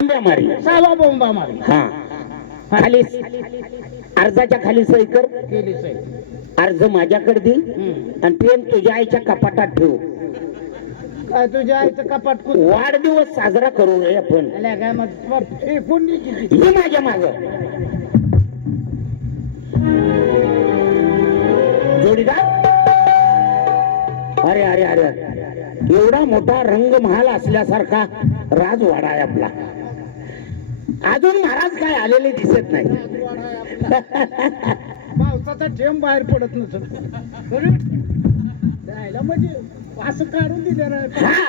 मारी सावा बोंबा मारी. हा खाली अर्जाच्या खाली सही कर. केली सही. अर्ज माझ्याकडे दे आणि पेन तुझ्या आईच्या कपाटात ठेव. काय तुझ्या आईचं कपाट कुठं? वाढदिवस साजरा करू रे आपण. आल्या काय मग फेकून दे किती. ही माझ्या माग जोडीदार. अरे अरे अरे एवढा मोठा रंगमहाल असल्यासारखा राजवाडा आहे आपला. अजून महाराज काय आलेले दिसत नाही. पावसाचा थेंब बाहेर पडत नसत. जायला म्हणजे असं काढून दिलं रे. हा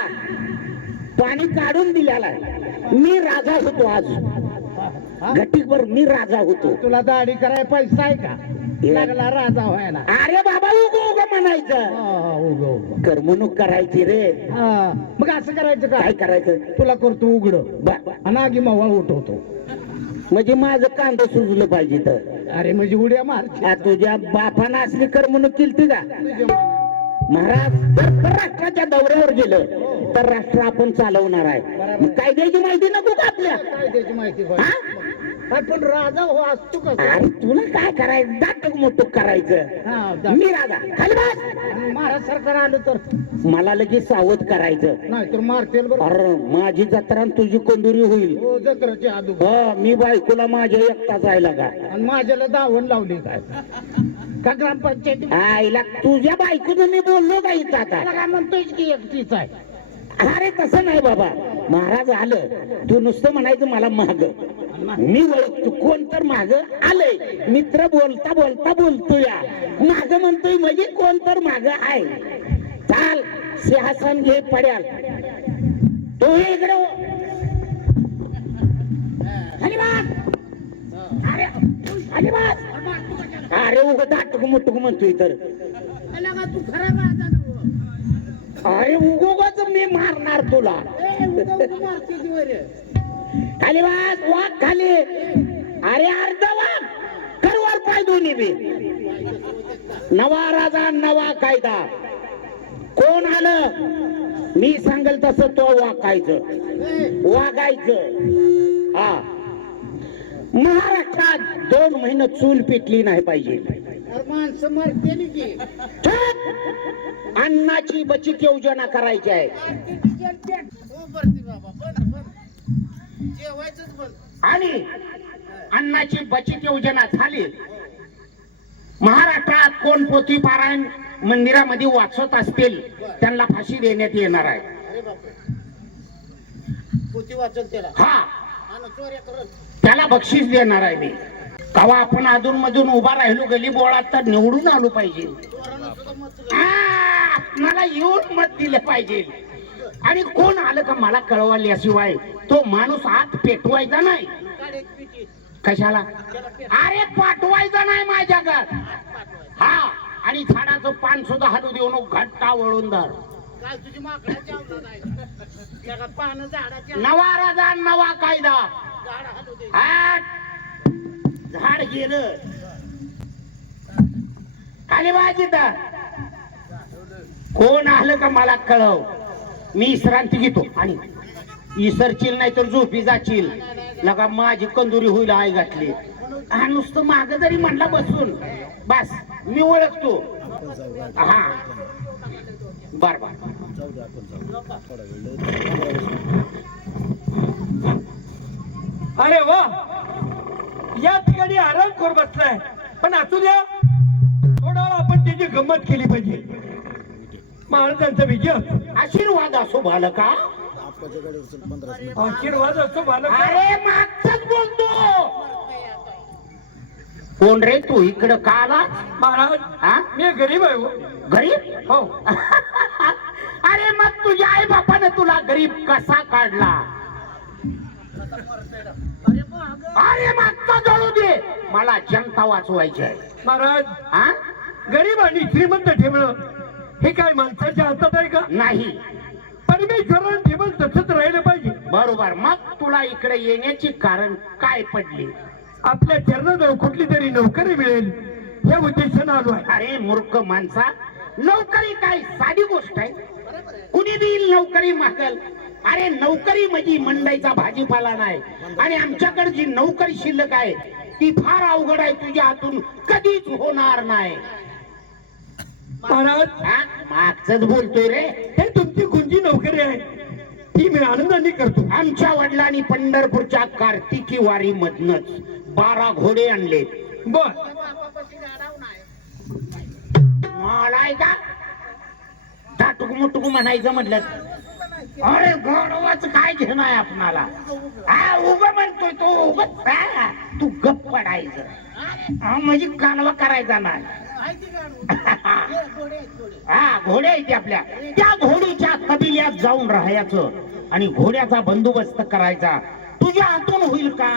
पाणी काढून दिलेला आहे. मी राजा होतो आज. घटीभर मी राजा होतो. तुला दाढी करायला पैसा आहे का? लागला राजा व्हायला. अरे बाबा उगो उगो म्हणायचं. करमणूक करायची रे. मग असं करायचं काय काय? करायचं? तुला करतो उघड बा- आणि आगी मावा उठवतो. म्हणजे माझं कांदा सुजलं पाहिजे तर. अरे म्हणजे उड्या मारची. आ, तुझ्या बापानं असली करमणूक केली का? महाराज जर राष्ट्राच्या दौऱ्यावर गेलं तर राष्ट्र आपण चालवणार आहे. मग कायद्याची माहिती नको का आपल्या? कायद्याची माहिती पाहिजे. हा? पण राजा हो असतो का? अरे तुला काय करायचं? दाटक मोठं करायचं. हा, मी राजा खाली बस. आणि महाराज सरकार आलं तर मला लगेच सावध करायचं. नाही तर मारतेल बरं. अरे माझी जत्रा आणि तुझी कंदुरी होईल. हो जत्राची आदू. हो मी बायकोला माझ्या एकटा जायला का? आणि माझ्याला दावण लावली काय का ग्रामपंचायती? आईला तुझ्या बायकोनं मी बोललो का इथं आता? काय म्हणतोय की एकटीच आहे. अरे तसं नाही बाबा. महाराज आलं तू नुसतं म्हणायचं मला माग. मी ओळखतो कोण तर माग आलंय. मित्र बोलता बोलता बोलतोय माग म्हणतोय म्हणजे कोण तर माग आहे. चाल सिंहासन घे पड्याल. तो इकडे हो. खाली बस. अरे खाली बस. अरे उग दाटक मुटक म्हणतोय तर. तू खरा राजा नव्ह. अरे उगोगाच मी मारणार तुला. खाली बस. वाघ खाली. अरे अर्ध वाघ करवर पाय दोन्ही बी. नवा राजा नवा कायदा. कोण आलं मी सांगेल तसं तो वागायचं. हा महाराष्ट्रात 2 महिने चूल पिटली नाही पाहिजे. माणसं मरतेली की. अन्नाची बचत योजना करायची आहे. आणि अन्नाची बचत योजना झाली. महाराष्ट्रात कोण पोथी पारायण मंदिरामध्ये वाचत असतील त्यांना फाशी देण्यात येणार आहे. पोती वाचल त्याला. हा त्याला बक्षीस देणार आहे मी. तेव्हा आपण अधून मधून उभा राहिलो गली बोळात तर निवडून आलो पाहिजे. मला येऊन मत दिलं पाहिजे. आणि कोण आलं का मला कळवल्याशिवाय तो माणूस आत पेटवायचा नाही. कशाला? अरे पाठवायचा नाही माझ्याकडे. हा आणि झाडाचं पान सुद्धा हलू देऊ नको. घट्टा वळून धर. नवा राजा नवा कायदा. झाड गेलं खाली बाजी. कोण आलं का मला कळव. मी विश्रांती घेतो. आणि इसरशील नाही तर झोपी जाशील. लगा माझी कंदुरी होईल आई घातली. हा नुसतं माग जरी म्हणला बसून बस मी ओळखतो. हा बर बर. अरे वा या ठिकाणी आराम करून बसलाय. पण असू द्या थोडा आपण त्याची गंमत केली पाहिजे. महाराजांचा विजय आशीर्वाद असो बालका. आशीर्वाद असतो बालका. अरे मागचाच बोलतो. कोण रे तू इकडं का आला? महाराज हा मी गरीब आहे हो. गरीब? हो. अरे मग तुझ्या आई बापाने तुला गरीब कसा काढला? अरे मागचा जळू दे. मला जनता वाचवायची आहे. महाराज हा गरीब आणि श्रीमंत ठेवणं हे काय माणसाच्या हातात आहे का? नाही. परमेश्वरानं ठेवलं तसंच राहिलं पाहिजे. बरोबर. मग तुला इकडे येण्याची कारण काय पडली? आपल्या चरणाजवळ कुठली तरी नोकरी मिळेल या उद्देशानं आलो आहे. अरे मूर्ख माणसा, नोकरी काय साधी गोष्ट आहे? कुणी देईल नोकरी मागल? अरे नोकरी म्हणजे मंडईचा भाजीपाला नाही. आणि आमच्याकडे जी नोकरी शिल्लक आहे ती फार अवघड आहे, तुझ्या हातून कधीच होणार नाही. महाराज हा? मागचंच बोलतोय रे. हे तुमची कोणती नोकरी आहे ती मी आनंदाने करतो. आमच्या वडिलांनी पंढरपूरच्या कार्तिकी वारी मधनच 12 घोडे आणले. बर मला का टाटुक मुटुक म्हणायचं म्हटलं. अरे गौरवाच काय घेणं आहे आपणाला. हा उग म्हणतोय तो उगच. तू गप्प पडायचं. म्हणजे कानवा करायचा नाही. हा घोडे आहेत आपल्या. त्या घोडीच्या कबिल्यात जाऊन राहायचं आणि घोड्याचा बंदोबस्त करायचा. तुझ्या हातून होईल का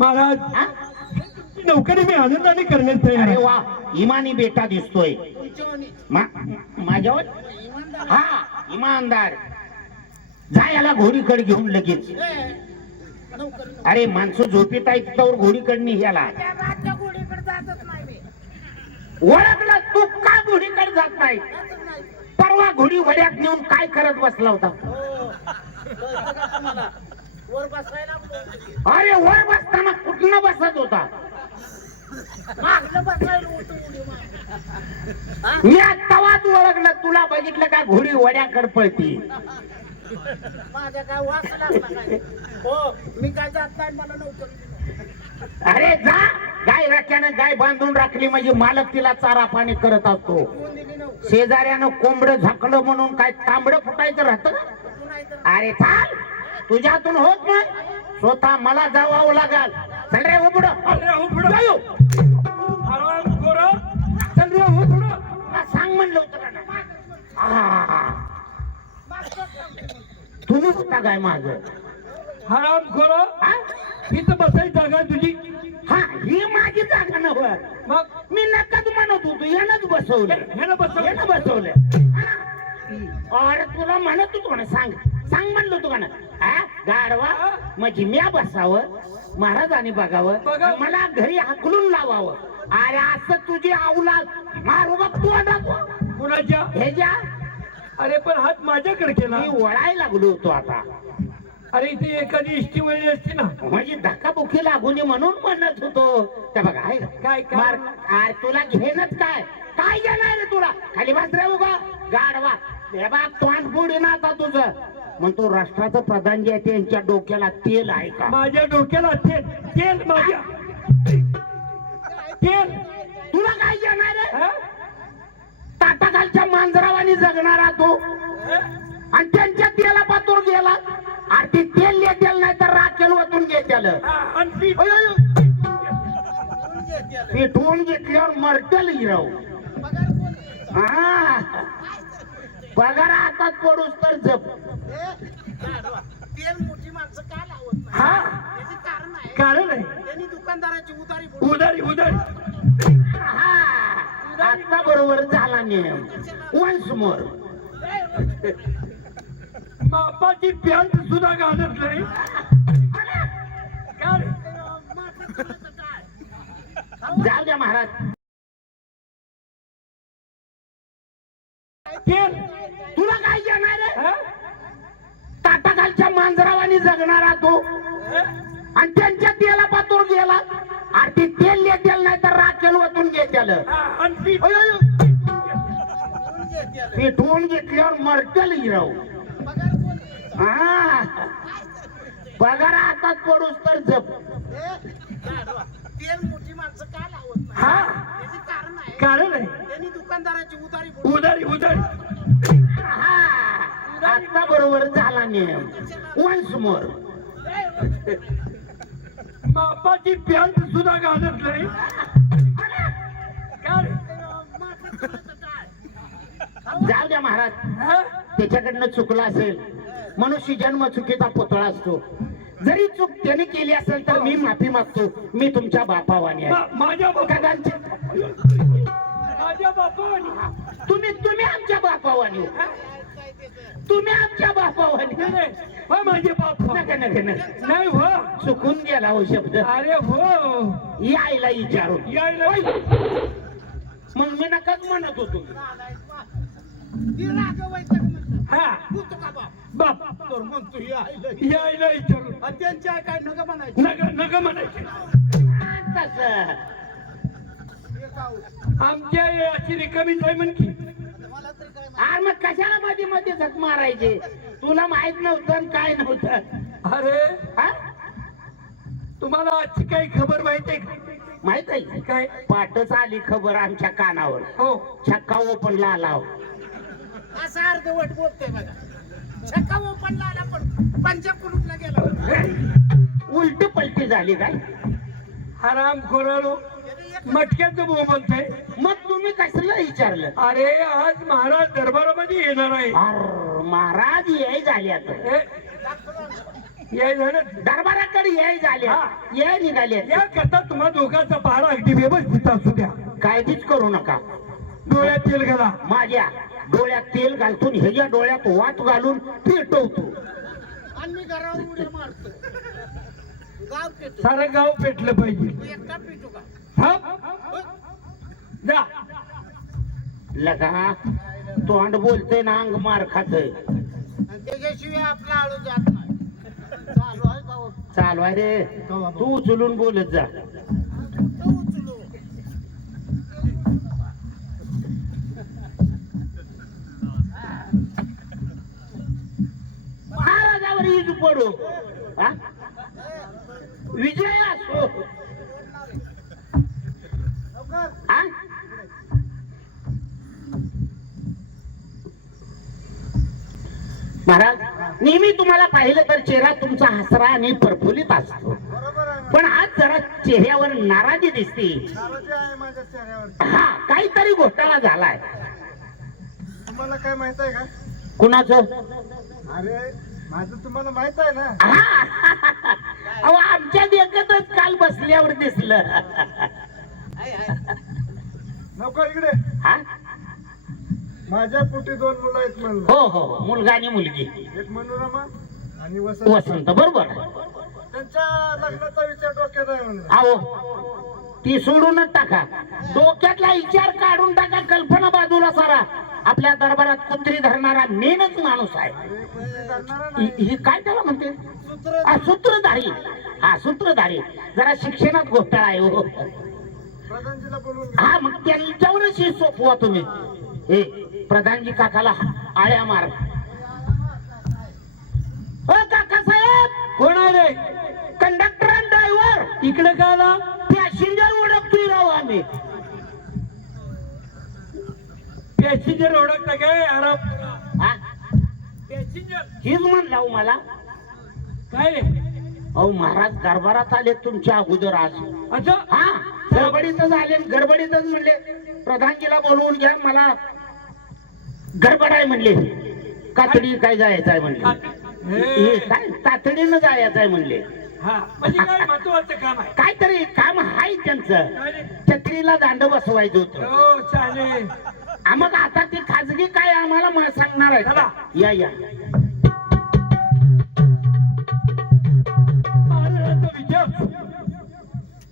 महाराज? हा? नोकरी मी आनंदाने करण्यात तयार अरे आहे. वा इमानी बेटा दिसतोय माझ्यावर. हा इमानदार. जा याला घोडीकडे घेऊन लगेच. अरे माणसं झोपीत आहे त्यावर घोडीकडे याला ओळखला. तू का घोडीकडे जात नाही? परवा घोडी वड्यात नेऊन काय करत बसला होता? अरे वर बसताना कुठनं बसत होता? मी तवाच ओळखलं. तुला बघितलं का घोडी वड्याकडे पळती? माझ्या काय वास लागला काय? हो मी काय जात नाही, मला नव्हतं. अरे जा. गाय राख्यानं गाय बांधून राखली म्हणजे मालक तिला चारा पाणी करत असतो. शेजाऱ्यानं कोंबडं झाकलं म्हणून काय तांबडं फुटायचं राहतं? अरे चाल. तुझ्यातून होत नाही. स्वतः मला जावं लागल. चल रे उघड. सांग म्हणलं होतं का ना? तुम्ही होता काय माझ? हराम खोरो इथं बसायची जागा तुझी. हा ही माझी जागा नव्हतं. मग मी नक्काच म्हणत होतो यानंच बसवलं. ह्यानं बसवलं. यानं बसवलं. अरे तुला म्हणत होतो ना. सांग सांग म्हणलं होतो का ना? गाडवा म्हणजे म्या बसावं, महाराजांनी बघावं, मला घरी हाकलून लावावं. अरे असं तुझी अवलाद मारू बघ तू. कुणाच्या? हे ज्या अरे पण हात माझ्याकडे केला. मी वळायला लागलो होतो आता. अरे इथे एखादी इष्टी वळली असती ना. म्हणजे धक्काबुक्की लागू नये म्हणून म्हणत होतो. त्या बघा आहे का? काय मार. अरे तुला घेणच काय काय घेणार रे तुला? खाली बस रे उगा गाडवा. हे बघ तोंड बुडी ना आता तुझं. म्हणतो राष्ट्राचं प्रधान जे आहे त्यांच्या डोक्याला तेल आहे का? माझ्या डोक्याला तेल तेल माझ्या तेल. तुला काय घेणार आहे? हा? ताटाखालच्या मांजरावानी जगणारा तो आणि त्यांच्या तेला पातूर गेला. अरे ते तेल येतेल नाही तर राखेल वतून घेतेल. आणि ती- पेटवून घेतल्यावर मरतेल हिराव. हा पगार हातात पडूस तर जप. तेल मोठी माणसं का लावत नाही? हा त्याचे कारण आहे. कारण आहे. त्यांनी दुकानदाराची उधारी उधारी उधारी. हा आता बरोबर झाला नियम. Once more. बापाची पॅन्ट सुद्धा घालत नाही. काय रे? जाऊ द्या महाराज. तेल तुला काय घेणार आहे? हा? ताटाखालच्या मांजरावानी जगणारा तो आणि त्यांच्या तेला पातूर गेला. अरे ते तेल येतेल नाही तर राखेल वतून घेतेल. आणि ती- पेटवून घेतल्यावर मरतेल हिराव. हा पगार हातात पडूस तर जप. तेल मोठी माणसं का लावत नाही? हा त्याचे कारण आहे. कारण आहे. त्यांनी दुकानदाराची उधारी उधारी उधारी. हा आता बरोबर झाला नियम. Once more. बापाची पॅन्ट सुद्धा घालत नाही. काय रे? जाऊ द्या महाराज. हा? त्याच्याकडनं चुकलं असेल. मनुष्य जन्म चुकीचा पुतळा असतो. जरी चूक त्याने केली असेल तर मी माफी मागतो. मी तुमच्या बापावानी आहे. माझ्या बापा कदाचित माझ्या बापावानी. तुम्ही आमच्या बापावानी. तुम्ही आमच्या बापावानी. हो माझे बापा. नका नका नका. नाही हो. चुकून गेला हो शब्द. अरे हो यायला विचारून. यायला. मग मी नकाच म्हणत होतो. ती रागवायचं का म्हणतात? हा बोलतो का बाप बाप तर म्हणतो ही आईला यायला विचारू आणि त्यांची आई काय नका म्हणायची नग म्हणायचे तसं हे काऊ. आमच्या आई अशी रिकामीच आहे म्हण की मला तरी काय अरे मग कशाला मध्ये मध्ये झक मारायचे तुला माहित नव्हतं आणि काय नव्हतं अरे हा? तुम्हाला आजची काही खबर माहिती आहे का माहित आहे काय पाठच आली खबर आमच्या कानावर हो छक्का ओपनला आला असं अर्धवट बोलतोय बघा छक्का ओपनला आला पण पंचकुलूतला गेला उलट पलटी झाली काय आराम खोरालो मटक्याचं बोलतंय मग तुम्ही कसलं विचारलं अरे आज महाराज दरबारामध्ये येणार आहे अर महाराज याय झाले आता हे, याय झालं दरबाराकडे याय झाले हा. याय निघाले या करता तुम्हा दोघांचा पहारा अगदी व्यवस्थित असू द्या काळजीच करू नका डोळ्यात तेल घाला माझ्या डोळ्यात तेल घालतून ह्याच्या डोळ्यात वात घालून पेटवतो आणि मी घरावर उड्या मारतो गाव पेटू सारं गाव पेटलं पाहिजे तू एकटा पेटू का थांब. जा लगा तोंड बोलतोय ना अंग मार खातोय आणि त्याच्याशिवाय आपला आळू जात नाही चालू आहे गाव चालू आहे रे तू उचलून बोलत जा कुठं उचलू महाराजावर ईद पडू हा? विजय असो हा? महाराज नेहमी तुम्हाला पाहिलं तर चेहरा तुमचा हसरा आणि प्रफुल्लित असतो पण आज जरा चेहऱ्यावर नाराजी दिसते हा काहीतरी घोटाळा झालाय तुम्हाला काय माहित आहे का कुणाचं अरे माझं तुम्हाला माहित आहे ना अहो आमच्या देखतच काल बसल्यावर दिसलं नको इकडे हा माझ्या पोटी 2 मुलं आहेत म्हणलं हो हो मुलगा आणि मुलगी एक मनोरमा आणि वसंत वसंत बरोबर त्यांच्या लग्नाचा विचार डोक्यात आहे म्हणलं अहो ती सोडूनच टाका डोक्यातला विचार काढून टाका कल्पना बाजूला सारा आपल्या दरबारात कुत्री धरणारा मेनच माणूस आहे अरे पण ते करणारा ही नाही ही काय त्याला म्हणते सूत्र सूत्रधारी हा सूत्रधारी जरा शिक्षणात घोटाळा आहे हो प्रधानजीला बोलून घे. हा मग त्यांच्यावरच ही सोपवा तुम्ही हे प्रधानजी काकाला आळ्या मार हो काका साहेब कोण आहे रे कंडक्टर आणि ड्रायव्हर इकडे का आला पॅसेंजर ओळखतोय राव आम्ही पॅसेंजर ओळखता काय आराम हा? पॅसेंजर हेच म्हणला हो मला काय रे अहो महाराज दरबारात आले तुमच्या अगोदर आज अच्छा हा गडबडीतच आले आणि गडबडीतच म्हणले प्रधानजीला बोलवून घ्या मला गडबड आहे म्हणले कातडी काय जायचं आहे म्हणले हे काय तातडीनं जायचं आहे म्हणले हा म्हणजे काय महत्वाचं काम आहे काहीतरी काम आहे त्यांचं काय रे? छत्रीला दांड बसवायचं होतं हो चालेल मग आता ते खाजगी काय आम्हाला सांगणार आहे चला. या या महाराजांचा विचार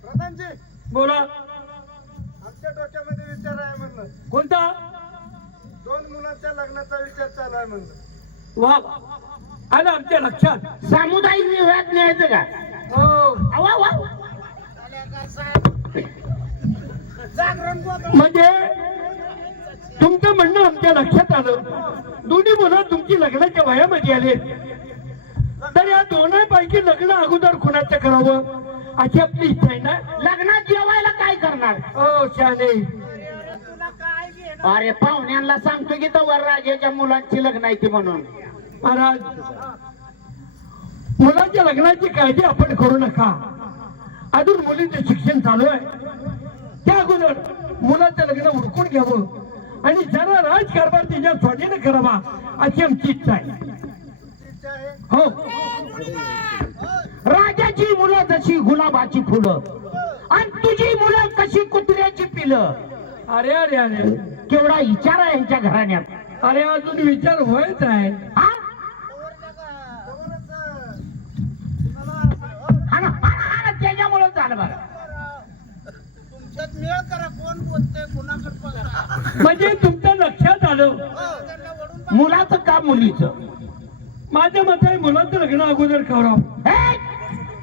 प्रधानजी बोला आमच्या डोक्यामध्ये विचार आहे म्हणलं कोणता 2 मुलांच्या लग्नाचा विचार चालू आहे म्हणलं वा आलं आमच्या लक्षात सामुदायिक विवाहात न्यायचं का हो अवा वा झाल्या का साहेब जागरण गोंधळ म्हणजे तुमचं म्हणणं आमच्या लक्षात आलं दोन्ही मुलं तुमची लग्नाच्या वयामध्ये आले तर या दोन्हीपैकी लग्न अगोदर कुणाचं करावं अशी आपली इच्छा आहे ना लग्नात जेवायला काय करणार हो शाने तुला काय घेणं अरे पाहुण्यांना सांगतो की तर वरराजाच्या मुलांची लग्न आहे ती म्हणून महाराज मुलांच्या लग्नाची काळजी आपण करू नका अजून मुलीचं शिक्षण चालू आहे त्या अगोदर मुलाचं लग्न उरकून घ्यावं आणि जरा राजकारभार तिच्या स्वाधीन करावा अशी आमची इच्छा आहे इच्छा आहे हो राजाची मुलं जशी गुलाबाची फुलं आणि तुझी मुलं कशी कुत्र्याची पिलं अरे अरे अरे केवढा विचार आहे यांच्या घराण्यात अरे अजून विचार व्हायच आहे हा? हा ना, हा ना, हा ना, त्याच्यामुळं झालं बघा तुमच्यात मेळ करा कोण बोलतंय कोणाकडे बघा म्हणजे तुमच्या लक्षात आलं त्यांना वडून मुलाचं का मुलीचं माझं मत आहे मुलाचं लग्न अगोदर करावं. हे,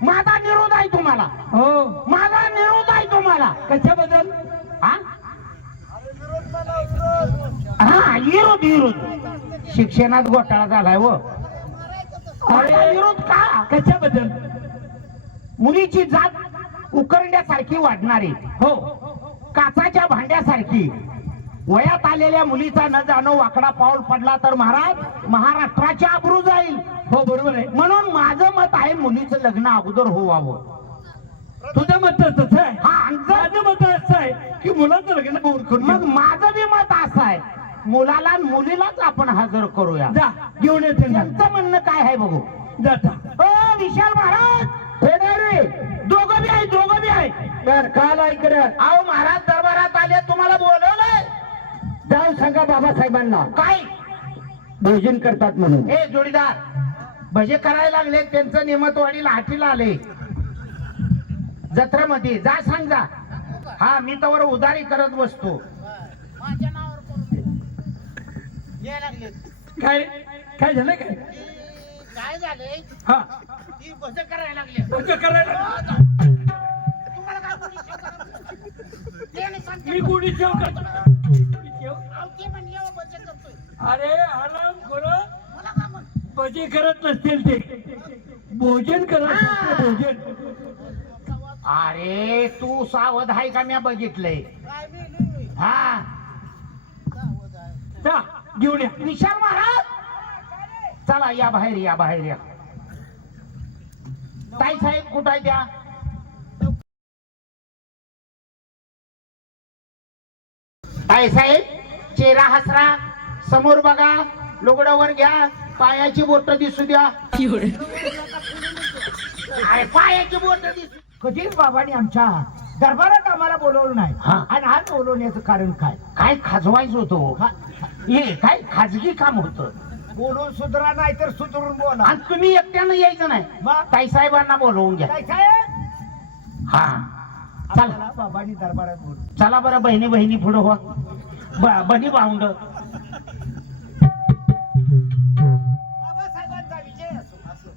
माझा निरोध आहे तुम्हाला, हो. माझा निरोध आहे तुम्हाला. कशाबद्दल? हा हा, विरोध विरोध. शिक्षणात घोटाळा झालाय व. अरे विरोध का? कशाबद्दल? मुलीची जात उकरड्यासारखी वाढणारी, हो. काचाच्या भांड्यासारखी. वयात आलेल्या मुलीचा न जाणं वाकडा पाऊल पडला तर महाराज महाराष्ट्राची आबरू जाईल. हो बरोबर आहे. म्हणून माझं मत आहे मुलीचं लग्न अगोदर होवावं. तुझं मत तसं आहे. हा, आणि माझं मत असं आहे की मुलाचं लग्न करून मग माझं बी मत असं आहे, मुलाला आणि मुलीलाच आपण हजर करूया. जा घेऊन येते. त्यांचं म्हणणं काय आहे बघू. जाता ओ विशाल महाराज, रे दोघं बी आहे, दोघं बी आहे. बर काल ऐकलं. अहो महाराज दरबारात आले, तुम्हाला बोलवलंय. जाऊन सांगा बाबासाहेबांना काय भोजन करतात म्हणून. हे जोडीदार भजे करायला लागले, त्यांचं नेमतवाडीला हाटीला आले जत्रेमध्ये. जा सांग जा. हा, मी तर उधारी करत बसतो. माझ्या नावावर करून यायला लागले. काय काय झालं काय? काय झालंय? हा ती भजन करायला लागले. भोजन करायला तुम्हाला काय कोणी शिकवलं? ते नाही सांगते. मी कोणी ठेव करतो. अहो, ते म्हणले अहो, भजन करतोय. अरे आराम करो. मला काय म्हण? भजे करत नसतील ते, भोजन करत असतील, भोजन. अरे तू सावध आहे का? मी बघितलंय. काय मी नाही. हा, सावध आहे. जा घेऊन या. विशाल महाराज चला, या बाहेर, या बाहेर या. ताई साहेब कुठं आहे त्या? ताई साहेब चेहरा हसरा, समोर बघा, लुगडावर घ्या, पायाची बोट दिसू द्या. अरे पायाची बोट दिसू. कधीच बाबांनी आमच्या दरबारात आम्हाला बोलवलं नाही. हा. आणि आज बोलवण्याचं कारण काय? काय खाजवायचं होतं? हे काय खाजगी काम होतं. बोलून सुधरा नाही तर सुधरून बोला. आणि तुम्ही एकट्यानं यायचं नाही, मग? ताई साहेबांना बोलवून घ्या. काय साहेब? हा चला, आम्हाला बाबांनी दरबारात बोलवलं. चला बरं, बहिणी बहिणी पुढं हो. बनी भाऊंड. बाबासाहेबांचा विजय असो. असो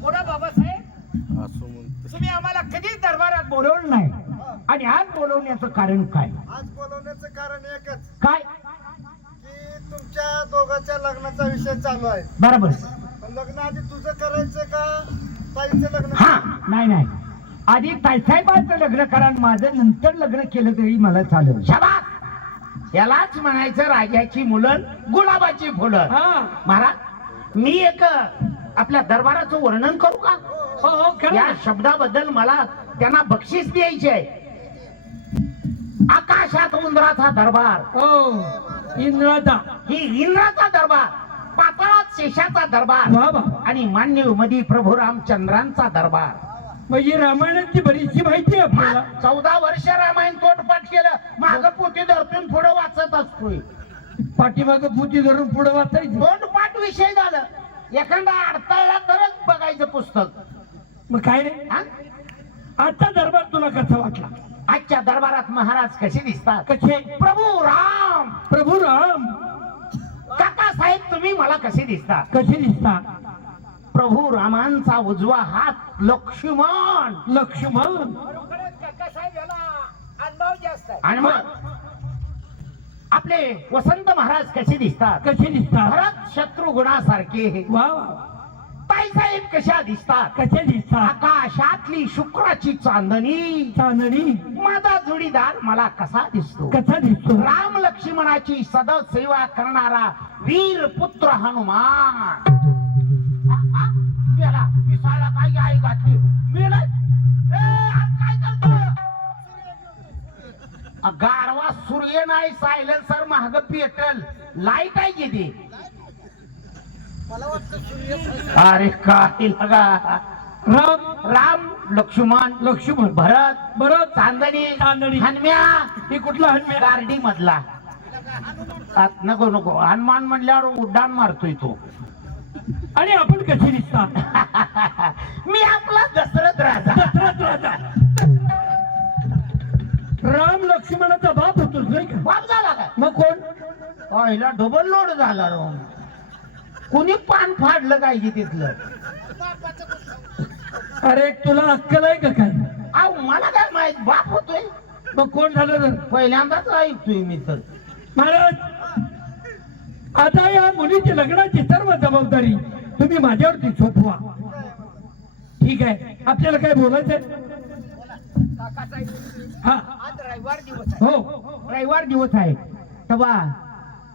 मोठा बाबासाहेब, तुम्ही आम्हाला कधीच दरबारात बोलवलं नाही. आणि आज बोलवण्याचं कारण काय? आज बोलवण्याचं कारण एकच काय? की तुमच्या दोघांच्या लग्नाचा विषय चालू आहे. बरोबर. पण लग्न आधी तुझं करायचं का ताईचं लग्न? हा, नाही नाही, आधी ताईसाहेबांचं लग्न करा आणि माझं नंतर लग्न केलं तरी मला चालेल. शाबास. यालाच म्हणायचं राजाची मुलं गुलाबाची फुलं. हा महाराज मी एक आपल्या दरबाराचं वर्णन करू का? हो हो करा. या शब्दाबद्दल मला त्यांना बक्षीस द्यायचे आहे. आकाशात उंदराचा दरबार, हो इंद्राचा. ही इंद्राचा दरबार, पाताळात शेषाचा दरबार, वा वा. आणि मान्य मध्ये प्रभू रामचंद्रांचा दरबार. म्हणजे रामायणाची बरीचशी माहिती आहे आपल्याला. 14 वर्ष रामायण तोंडपाठ केलं, माग पोटी धरतून पुढे वाचत असतोय. पाठीमाग पुती धरून पुढे वाचायचं. तोंडपाठ विषय झालं, एखादा अडथळा तरच बघायचं पुस्तक. मग काय रे हा? आता दरबार तुला कसा वाटला? आजच्या दरबारात महाराज कसे दिसतात? कसे? प्रभू राम, प्रभू राम. काका साहेब तुम्ही मला कसे दिसतात? कसे दिसतात? प्रभू रामांचा उजवा हात लक्ष्मण, लक्ष्मण. खरोखरच काकासाहेब याला अनुभव जास्त आहे. आणि मग आपले वसंत महाराज कसे दिसतात? कसे दिसतात? भरत शत्रुघ्नासारखे. वा वा. ताईसाहेब कशा दिसतात? कसे दिसतात? आकाशातली शुक्राची चांदणी. चांदणी. माझा जोडीदार मला कसा दिसतो? कसा दिसतो? राम लक्ष्मणाची सतत सेवा करणारा वीर पुत्र हनुमान. मेला विसाळा काय आई घातली मेला. काय करतो? गारवा सूर्य नाही, सायलेन्सर महाग पेटल. लाईट आहे किती? मला वाटतं सूर्य अरे काय लगा. राम राम लक्ष्मण लक्ष्मण. भरत बरं. चांदणी चांदणी. हनुम्या हे कुठला हनुमान? गार्डी मधला. नको नको, हनुमान म्हणल्यावर उड्डाण मारतोय तो. आणि आपण कसे दिसतात? मी आपला दशरथ राजा. दशरथ राजा. राम लक्ष्मणाचा बाप होतोच नाही का? बाप झाला का? मग कोण? पहिला डबल लोड झाला रो. कुणी पान फाडलं काय की तिथलं? बापाचं कुठं? अरे तुला अक्कल आहे का काय? अहो मला काय माहित, बाप होतोय. मग कोण झालं तर? पहिल्यांदाच ऐकतोय मी तर. महाराज, आता या मुलीची लग्नाची सर्व जबाबदारी तुम्ही माझ्यावरती सोपवा. ठीक आहे, आपल्याला काय बोलायचंय? हा, आज रविवार दिवस आहे. हो रविवार दिवस आहे तेव्हा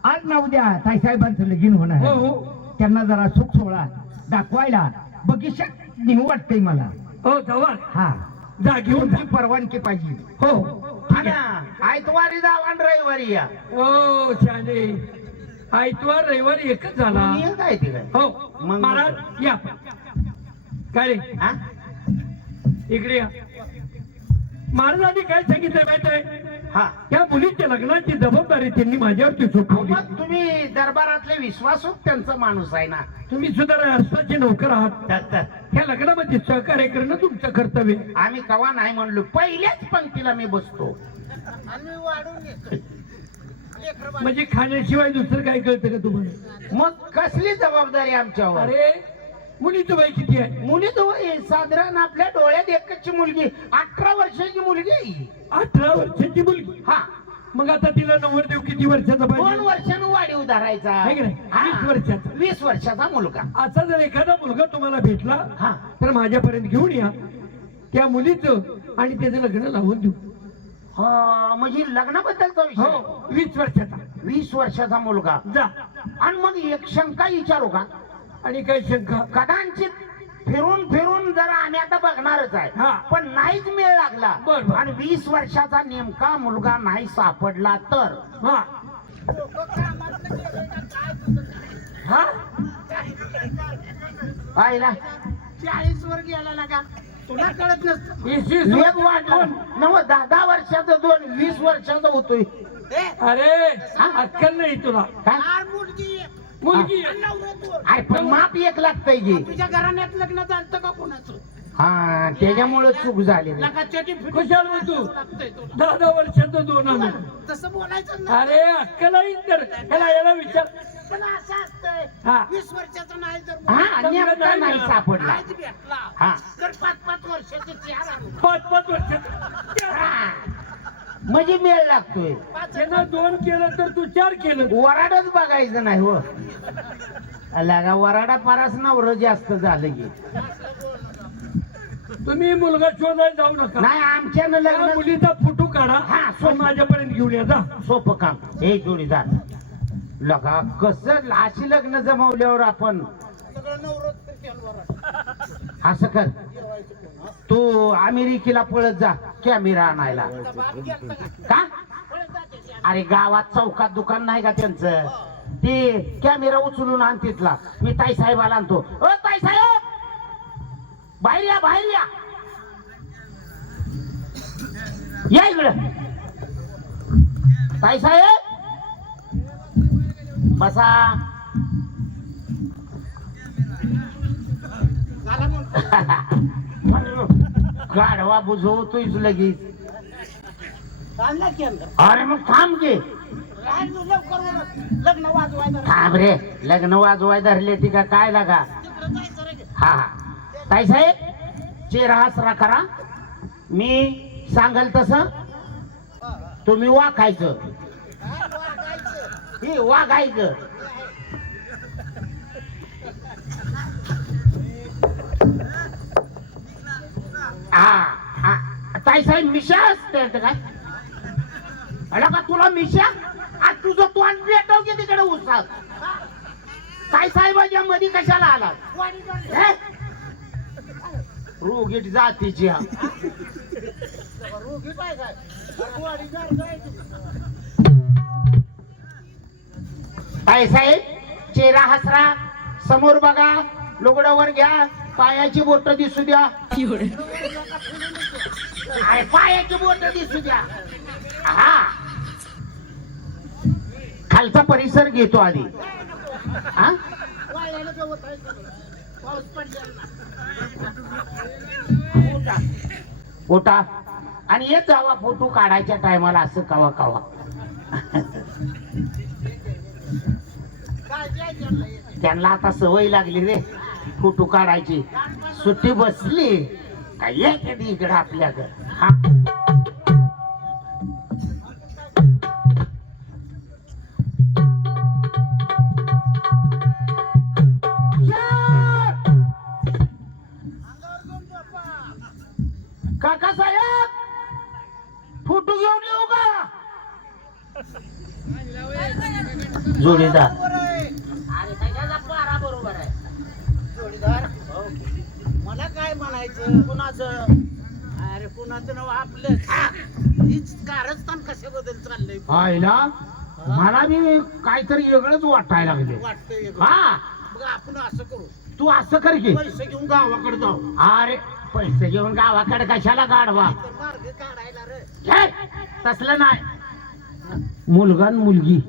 आज ना उद्या ताईसाहेबांचं लगीन होणार हो आहे. हो त्यांना जरा सुख सोहळा दाखवायला बगीचात नेऊ वाटतंय मला. हो जवान, हा, जा घेऊन जा. तुमची परवानगी पाहिजे. हो हा ना, आयतवारी जावा आणि रविवारी या. हो शाले, आयतवार रविवारी एकच झाला. तुम्ही काय ते काय? हो मग- महाराज या. काय रे, हा? इकडे या. महाराजांनी काय सांगितलं माहित आहे? हा. या मुलीच्या लग्नाची जबाबदारी त्यांनी माझ्यावरती सोपवली. मग तुम्ही दरबारातले विश्वासू त्यांचा माणूस आहे ना. तुम्ही सुद्धा राष्ट्राचे नोकर आहात. तर ह्या लग्नामध्ये सहकार्य करणं तुमचं कर्तव्य आहे. आम्ही कवा नाही म्हणलो, पहिल्याच पंक्तीला मी बसतो. आणि मी वाढून घेतो लेकरं बाळ. म्हणजे खाण्याशिवाय दुसरं काय कळतं का तुम्हाला? मग कसली जबाबदारी आमच्यावर? अरे मुलीचं वय किती आहे? मुली तो साधारण आपल्या डोळ्यात एकची मुलगी, 18 वर्षाची मुलगी आहे ही. 18 वर्षाची मुलगी. हा, मग आता तिला नवरदेव किती वर्षाचा 2 पाहिजे? वर्षानं वाढीव धरायचा. आहे की नाही? हा. 20 वर्षाचा. 20 वर्षाचा मुलगा. असा जर एखादा मुलगा तुम्हाला भेटला हा. तर माझ्यापर्यंत घेऊन या, त्या मुलीचं आणि त्याचं लग्न लावून देऊ. हा, म्हणजे लग्नाबद्दलचा विषय. हो, 20 वर्षाचा. 20 वर्षाचा मुलगा. जा. आणि मग एक शंका विचारू का? आणि काय शंका? कदाचित फिरून फिरून जरा आम्ही आता बघणारच हा. आहे, पण नाहीच मेळ लागला बर, बर. आणि 20 वर्षाचा नेमका मुलगा नाही सापडला तर? हा लोकं कामातनं गेले का काय तुझं? हा पाहिला 40 वर गेला ना का तुला कळत नसतं. 20 वेग वाढला. नव 10 वर्षाचा 2 20 वर्षाचा होतोय. ए, अरे अक्कल नाही तुला. काय? फार मुलगी आहे. मुलगी आणि नवरा तू. अरे पण माप एक लागतंय की. तुझ्या घराण्यात लग्न झालं का कोणाचं? हा, त्याच्यामुळे चूक झाली. लगा चटी फिटी खुशाल मग तू. लागतंय तुला. 10 वर्षाचं 2 आणून. तसं बोलायचं ना. अरे अक्कल आहे तर याला विचार. पण असं असतंय हा. 20 वर्षाचा नाही जर हा, नेमका नाही सापडला. नाहीच भेटला हा. तर 5-5 वर्षाचे 4 आणू. 5 वर्षाचं. हा. म्हणजे मेळ लागतोय. त्यानं 2 केलं तर तू 4 केलं. वराडच बघायचं नाही हो. लागा वराडा पारास नवर जास्त झालं की. तुम्ही मुलगा शोधायला जाऊ नका. नाही, आमच्यानं त्या लग्न. मुलीचा फोटो काढा. हा, तो माझ्यापर्यंत घेऊन या. जा. सोपं काम हे जोडीदार. लगा कसं अशी लग्न जमवल्यावर आपण सगळं नवरत केलं असं कर. तू अमेरिकेला पळत जा कॅमेरा आणायला. का? अरे गावात चौकात दुकान नाही का त्यांचं? ते कॅमेरा उचलून आण तिथला. मी ताई साहेबाला आणतो. ओ ताई साहेब, बाहेर या, बाहेर या. या इकडं. ताई साहेब बसा. गाढवा बुजवतोयच लगेच. चालला की अंदर. अरे मग थांब घे. काय तू लवकर ओरड. लग्न वाजवायला थांब रे, लग्न वाजवाय धरले ती का काय लागा? तिकडं जायचं रे. हा हा. ताई साहेब चेहरा हसरा करा. मी सांगल तसं तुम्ही वागायचं. काय वागायचं? ही वागायचं. हा हा. ताई साहेब मिशा असते काय? अरे का तुला मिशा? आज तुझं तोंड पेटव की तिकडे उसात. ताई साहेबाच्या मध्ये कशाला आला? वाडी जायचं. हे? रोगीट जातीची हा. रोगी काय काय? वाडी जायचं. ताई साहेब चेहरा हसरा, समोर बघा, लुगडावर घ्या, पायाची बोट दिसू द्या. अरे पायाची बोट दिसू द्या. हा, खालचा परिसर घेतो आधी. हा, वाळलेलं गवत आहे सगळं. पाऊस पडलेला ना. फोटा आणि येत जावा फोटो काढायच्या टायमाला असं कवा कवा. काय द्यायचं यांना येते. त्यांना आता सवय लागली रे फोटो काढायची. सुट्टी बसली काय येते इकडे आपल्याकडे. हा काका साहेब फोटो घेऊन येऊ का? जोडीदार बरोबर आहे जोडीदार. मला काय म्हणायचं कुणाचं? अरे कुणाचं नाव आपलं. हीच कारस्थान कशाबद्दल चाललंय आईला मला बी काहीतरी वेगळंच वाटायला लागले. वाटतंय. हा मग आपण असं करू, तू असं कर की. पैसे घेऊन गावाकडे जाऊ. अरे पैसे घेऊन गावाकडे कशाला गाडवा? तर मार्ग काढायला रे. हे, तसलं नाही. मुलगा आणि मुलगी